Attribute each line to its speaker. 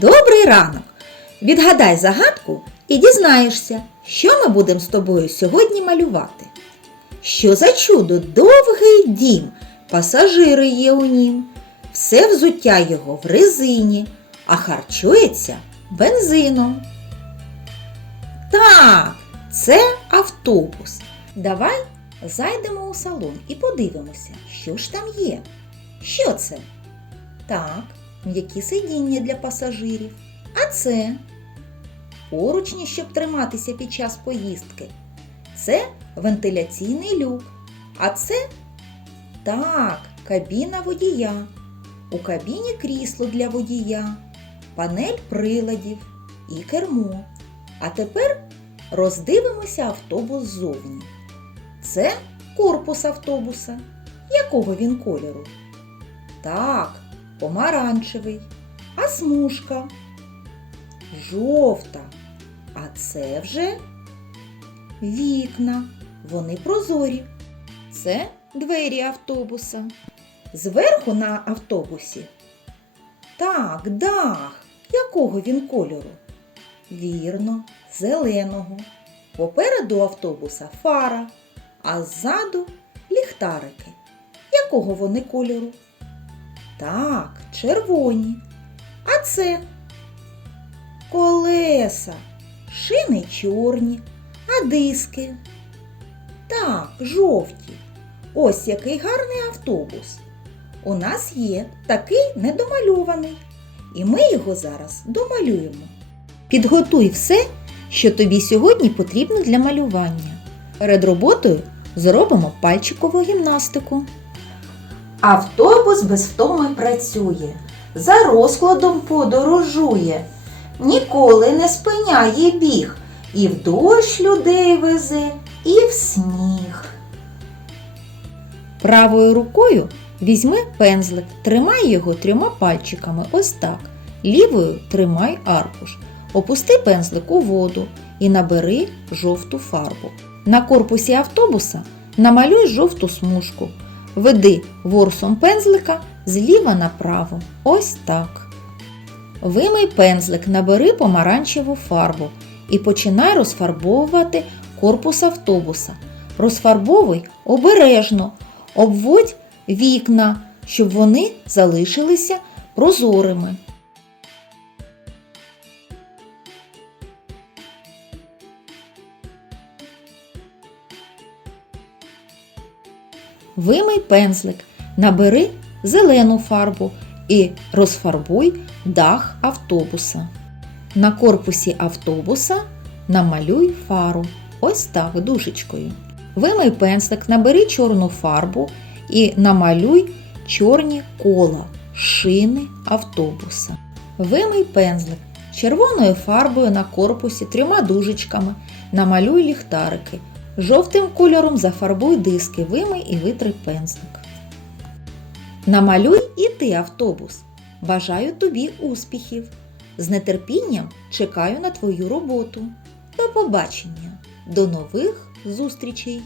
Speaker 1: Добрий ранок! Відгадай загадку і дізнаєшся, що ми будемо з тобою сьогодні малювати. Що за чудо довгий дім, пасажири є у нім, все взуття його в резині, а харчується бензином. Так, це автобус. Давай зайдемо у салон і подивимося, що ж там є. Що це? Так, м'які сидіння для пасажирів. А це поручні, щоб триматися під час поїздки. Це вентиляційний люк. А це так, кабіна водія. У кабіні крісло для водія, панель приладів і кермо. А тепер роздивимося автобус ззовні. Це корпус автобуса. Якого він кольору? Так, помаранчевий, а смужка жовта. А це вже вікна. Вони прозорі. Це двері автобуса. Зверху на автобусі. Так, дах. Якого він кольору? Вірно, зеленого. Попереду автобуса фара, а ззаду ліхтарики. Якого вони кольору? Так, червоні. А це колеса, шини чорні, а диски. Так, жовті. Ось який гарний автобус. У нас є такий недомальований. І ми його зараз домалюємо. Підготуй все, що тобі сьогодні потрібно для малювання. Перед роботою зробимо пальчикову гімнастику. Автобус без втоми працює, за розкладом подорожує, ніколи не спиняє біг, і в дощ людей везе, і в сніг. Правою рукою візьми пензлик, тримай його трьома пальчиками, ось так. Лівою тримай аркуш. Опусти пензлик у воду і набери жовту фарбу. На корпусі автобуса намалюй жовту смужку. Веди ворсом пензлика зліва направо. Ось так. Вимий пензлик, набери помаранчеву фарбу і починай розфарбовувати корпус автобуса. Розфарбовуй обережно, обводь вікна, щоб вони залишилися прозорими. Вимий пензлик, набери зелену фарбу і розфарбуй дах автобуса. На корпусі автобуса намалюй фару. Ось так дужечкою. Вимий пензлик, набери чорну фарбу і намалюй чорні кола, шини автобуса. Вимий пензлик червоною фарбою на корпусі трьома дужечками намалюй ліхтарики. Жовтим кольором зафарбуй диски, вимий і витри пензлик. Намалюй і ти автобус. Бажаю тобі успіхів! З нетерпінням чекаю на твою роботу. До побачення! До нових зустрічей!